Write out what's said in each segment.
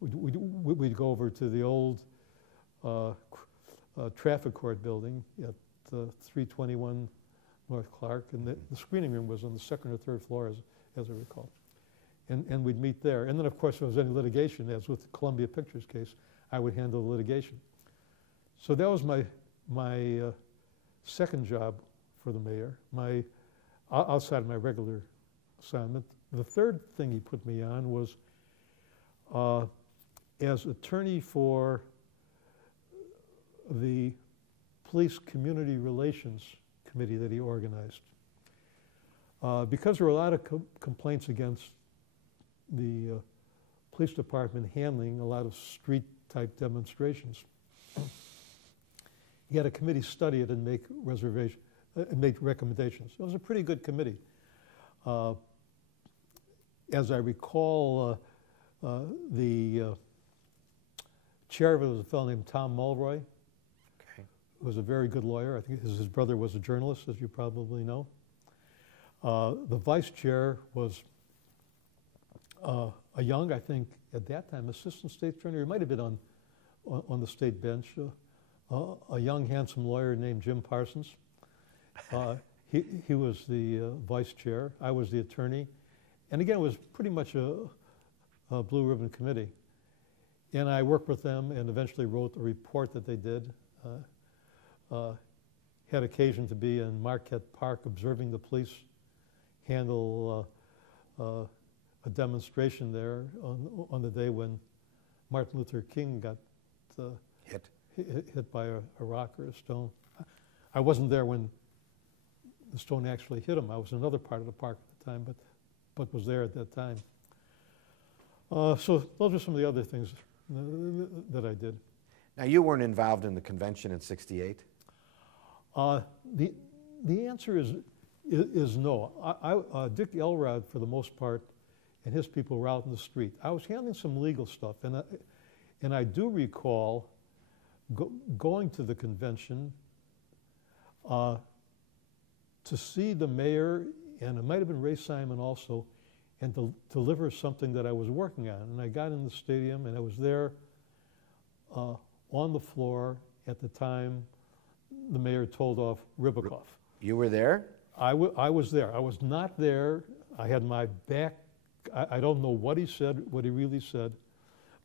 we'd go over to the old traffic court building at 321 North Clark, and the screening room was on the second or third floor, as I recall. And we'd meet there. And then, of course, if there was any litigation, as with the Columbia Pictures case, I would handle the litigation. So that was my second job for the mayor, outside of my regular assignment. The third thing he put me on was as attorney for the Police Community Relations Committee that he organized. Because there were a lot of complaints against the police department handling a lot of street-type demonstrations, he had a committee study it and make recommendations. It was a pretty good committee. As I recall, the chair of it was a fellow named Tom Mulroy, who was a very good lawyer. I think his brother was a journalist, as you probably know. The vice chair was a young, I think, at that time, assistant state attorney, or he might have been on the state bench, a young, handsome lawyer named Jim Parsons. He was the vice chair. I was the attorney. And again, it was pretty much a blue ribbon committee. And I worked with them and eventually wrote a report that they did. Had occasion to be in Marquette Park observing the police handle a demonstration there on the day when Martin Luther King got hit by a rock or a stone. I wasn't there when the stone actually hit him. I was in another part of the park at the time, but was there at that time. So those are some of the other things that I did. Now, you weren't involved in the convention in '68? The answer is no. Dick Elrod, for the most part, and his people were out in the street. I was handling some legal stuff, and I do recall going to the convention to see the mayor, and it might have been Ray Simon also, and to deliver something that I was working on. And I got in the stadium, and I was there on the floor at the time the mayor told off Ribicoff. You were there? I was there. I was not there. I had my back. I don't know what he said, what he really said,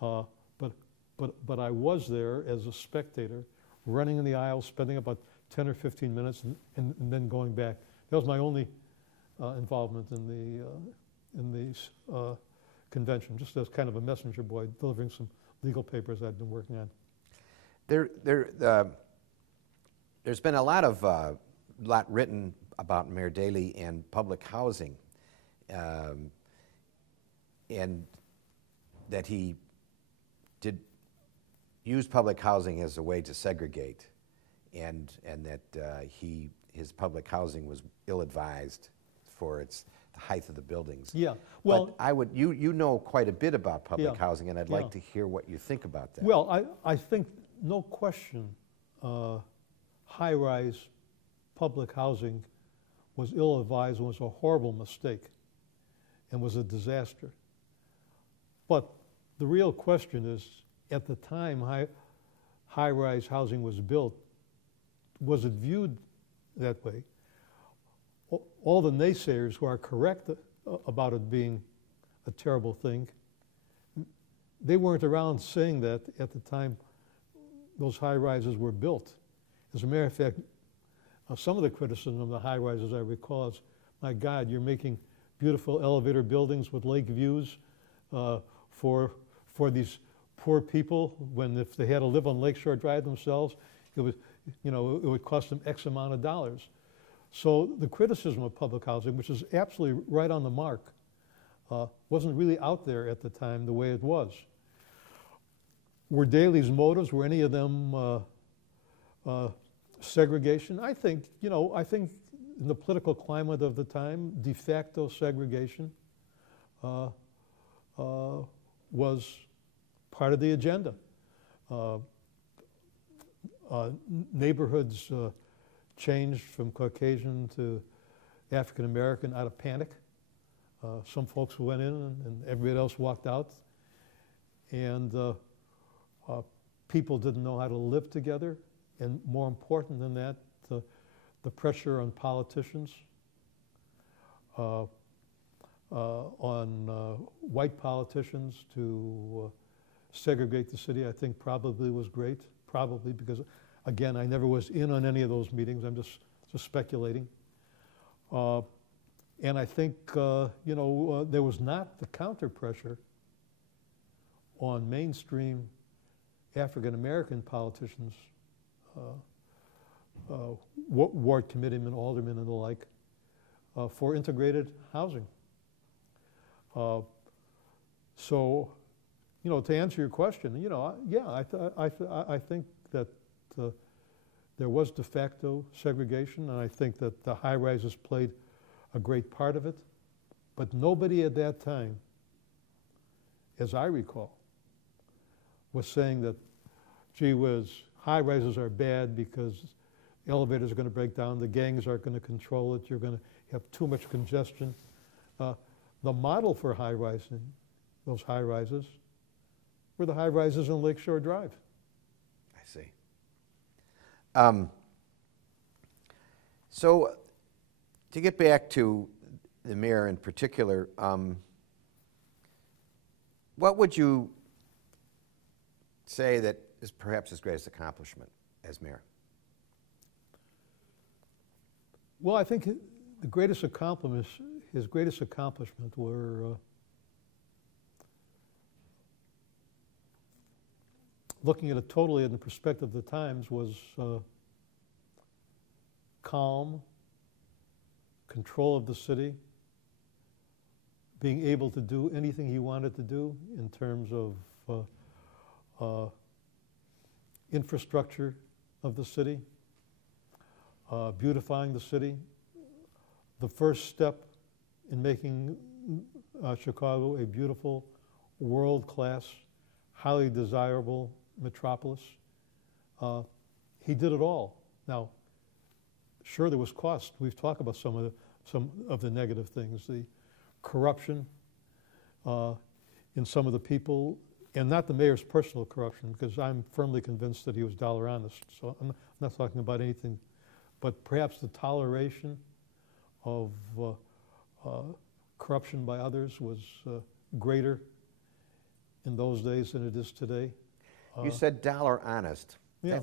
but I was there as a spectator, running in the aisle, spending about 10 or 15 minutes, and then going back. That was my only involvement in the convention, just as kind of a messenger boy, delivering some legal papers I'd been working on. There's been a lot written about Mayor Daley and public housing, and that he did use public housing as a way to segregate, and that his public housing was ill-advised for the height of the buildings. Yeah, well, but you know quite a bit about public housing, and I'd like to hear what you think about that. Well, I think no question, high-rise public housing was ill-advised and was a horrible mistake and was a disaster. But the real question is, at the time high-rise housing was built, was it viewed that way? All the naysayers who are correct about it being a terrible thing, they weren't around saying that at the time those high-rises were built. As a matter of fact, some of the criticism of the high-rises I recall is, my God, you're making beautiful elevator buildings with lake views for these poor people, when if they had to live on Lakeshore Drive themselves, it would cost them X amount of dollars. So the criticism of public housing, which is absolutely right on the mark, wasn't really out there at the time the way it was. Were Daley's motives, were any of them segregation? I think in the political climate of the time, de facto segregation was part of the agenda. Neighborhoods changed from Caucasian to African American out of panic. Some folks went in and everybody else walked out. and people didn't know how to live together, and more important than that, the pressure on politicians, on white politicians to segregate the city, I think probably was great. Probably because, again, I never was in on any of those meetings. I'm just speculating. And I think, there was not the counter pressure on mainstream African-American politicians, ward committeemen, aldermen, and the like, for integrated housing. So, to answer your question, I think that there was de facto segregation, and I think that the high-rises played a great part of it. But nobody at that time, as I recall, was saying that, gee whiz, high-rises are bad because elevators are going to break down, the gangs aren't going to control it, you're going to have too much congestion. The model for high-rising, those high-rises, were the high-rises on Lakeshore Drive. I see. So, to get back to the mayor in particular, what would you say that is perhaps his greatest accomplishment as mayor? Well, I think his greatest accomplishment were looking at it totally in the perspective of the times, was calm, control of the city, being able to do anything he wanted to do in terms of infrastructure of the city, beautifying the city. The first step in making Chicago a beautiful, world-class, highly desirable metropolis. He did it all. Now, sure, there was cost. We've talked about some of the negative things, the corruption in some of the people, and not the mayor's personal corruption, because I'm firmly convinced that he was dollar honest. So I'm not talking about anything, but perhaps the toleration of corruption by others was greater in those days than it is today. You said dollar honest. Yeah.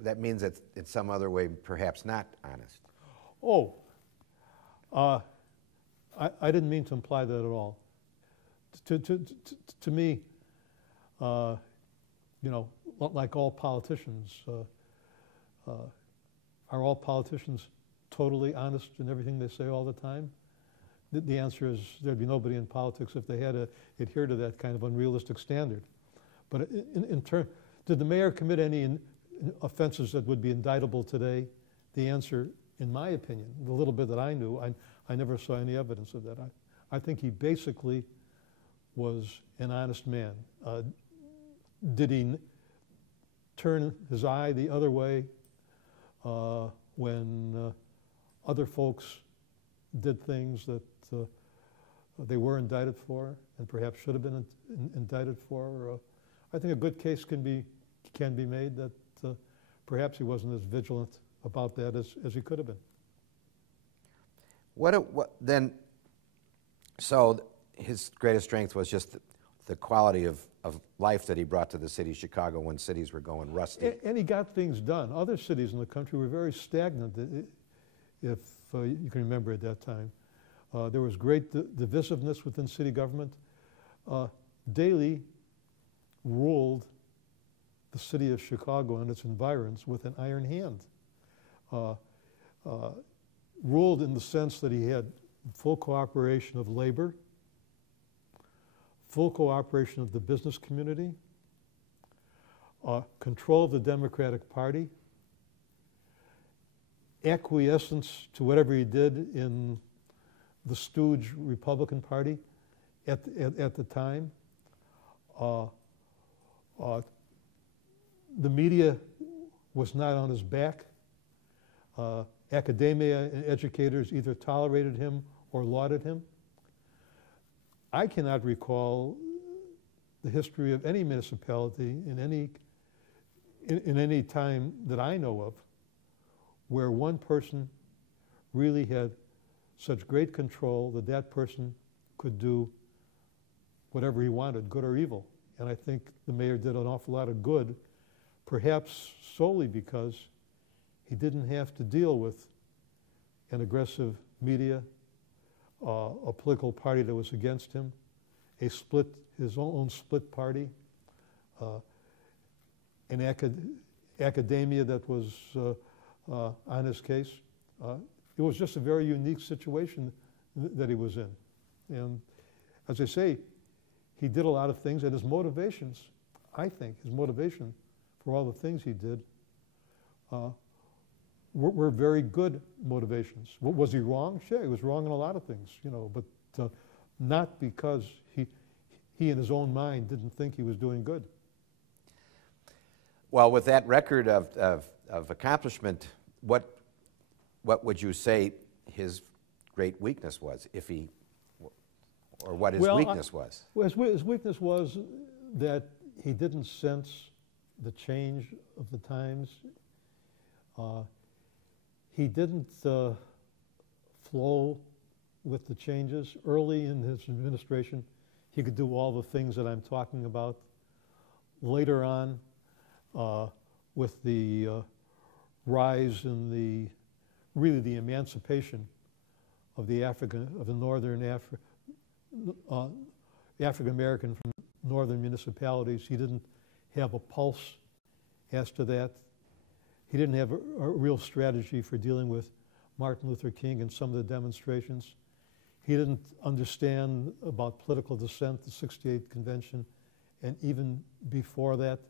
That means that in some other way perhaps not honest. Oh, I didn't mean to imply that at all. To me, like all politicians, are all politicians totally honest in everything they say all the time? The answer is there'd be nobody in politics if they had to adhere to that kind of unrealistic standard. But in turn, did the mayor commit any offenses that would be indictable today? The answer, in my opinion, the little bit that I knew, I never saw any evidence of that. I think he basically was an honest man. Did he turn his eye the other way when other folks did things that they were indicted for and perhaps should have been indicted for? I think a good case can be made that perhaps he wasn't as vigilant about that as he could have been. Then? So his greatest strength was just the quality of life that he brought to the city of Chicago when cities were going rusty. And he got things done. Other cities in the country were very stagnant, if you can remember at that time. There was great divisiveness within city government. Daley ruled the city of Chicago and its environs with an iron hand. Ruled in the sense that he had full cooperation of labor, full cooperation of the business community, control of the Democratic Party, acquiescence to whatever he did in the stooge Republican Party at the time. The media was not on his back. Academia and educators either tolerated him or lauded him. I cannot recall the history of any municipality in any time that I know of where one person really had such great control that that person could do whatever he wanted, good or evil. And I think the mayor did an awful lot of good, perhaps solely because he didn't have to deal with an aggressive media, a political party that was against him, his own split party, an academia that was on his case. It was just a very unique situation that he was in. And as I say, he did a lot of things, and his motivations, I think, his motivation for all the things he did were very good motivations. Was he wrong? Sure, he was wrong in a lot of things, you know, but not because he in his own mind didn't think he was doing good. Well, with that record of accomplishment, what would you say his great weakness was, if he, or what his weakness was? Well, his weakness was that he didn't sense the change of the times. He didn't flow with the changes. Early in his administration, he could do all the things that I'm talking about. Later on, with the rise in the emancipation of the northern African American from northern municipalities, he didn't have a pulse as to that. He didn't have a real strategy for dealing with Martin Luther King and some of the demonstrations. He didn't understand about political dissent, the '68 convention, and even before that.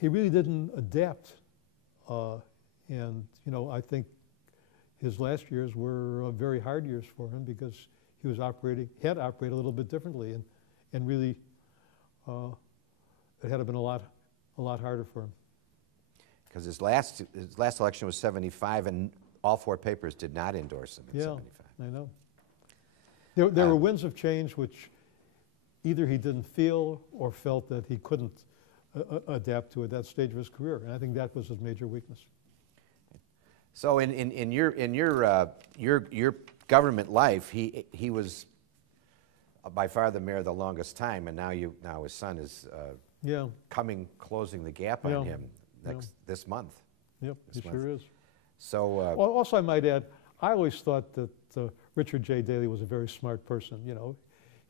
He really didn't adapt. And, you know, I think his last years were very hard years for him because he was had operated a little bit differently, and really it had been a lot harder for him. Because his last election was 75, and all four papers did not endorse him in 75. I know. There were winds of change which either he didn't feel or felt that he couldn't adapt to at that stage of his career, and I think that was his major weakness. So in your government life, he was by far the mayor the longest time, and now his son is closing the gap on him this month. Yep, he sure is. So also, I might add, I always thought that Richard J. Daley was a very smart person. You know,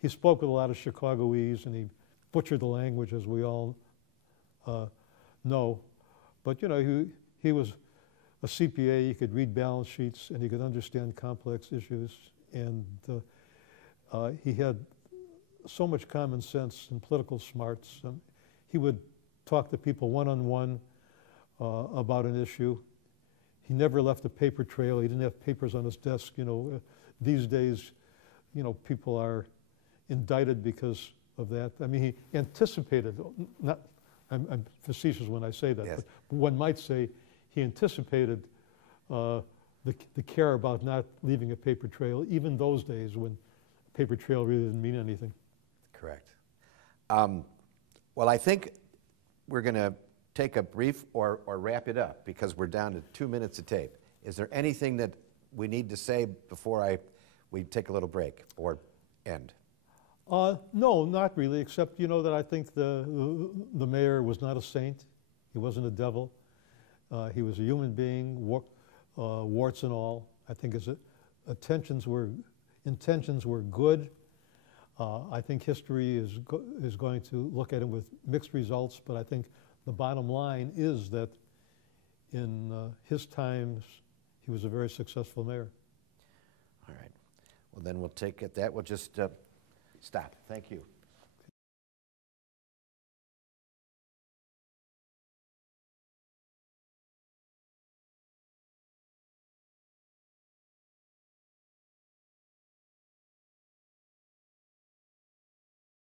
he spoke with a lot of Chicagoese, and he butchered the language, as we all know. But you know, he was a CPA. He could read balance sheets, and he could understand complex issues. And he had so much common sense and political smarts. He would talk to people one-on-one about an issue. He never left a paper trail. He didn't have papers on his desk. You know, these days, you know, people are indicted because of that. I mean, he anticipated. I'm facetious when I say that, yes. But one might say he anticipated the care about not leaving a paper trail, even those days when a paper trail really didn't mean anything. Correct. Well, I think we're going to take a brief or wrap it up because we're down to 2 minutes of tape. Is there anything that we need to say before we take a little break or end? No, not really, except, you know, that I think the mayor was not a saint. He wasn't a devil. He was a human being, warts and all. I think his intentions were good. I think history is going to look at him with mixed results, but I think the bottom line is that in his times, he was a very successful mayor. All right. Well, then we'll take it that. We'll just stop. Thank you.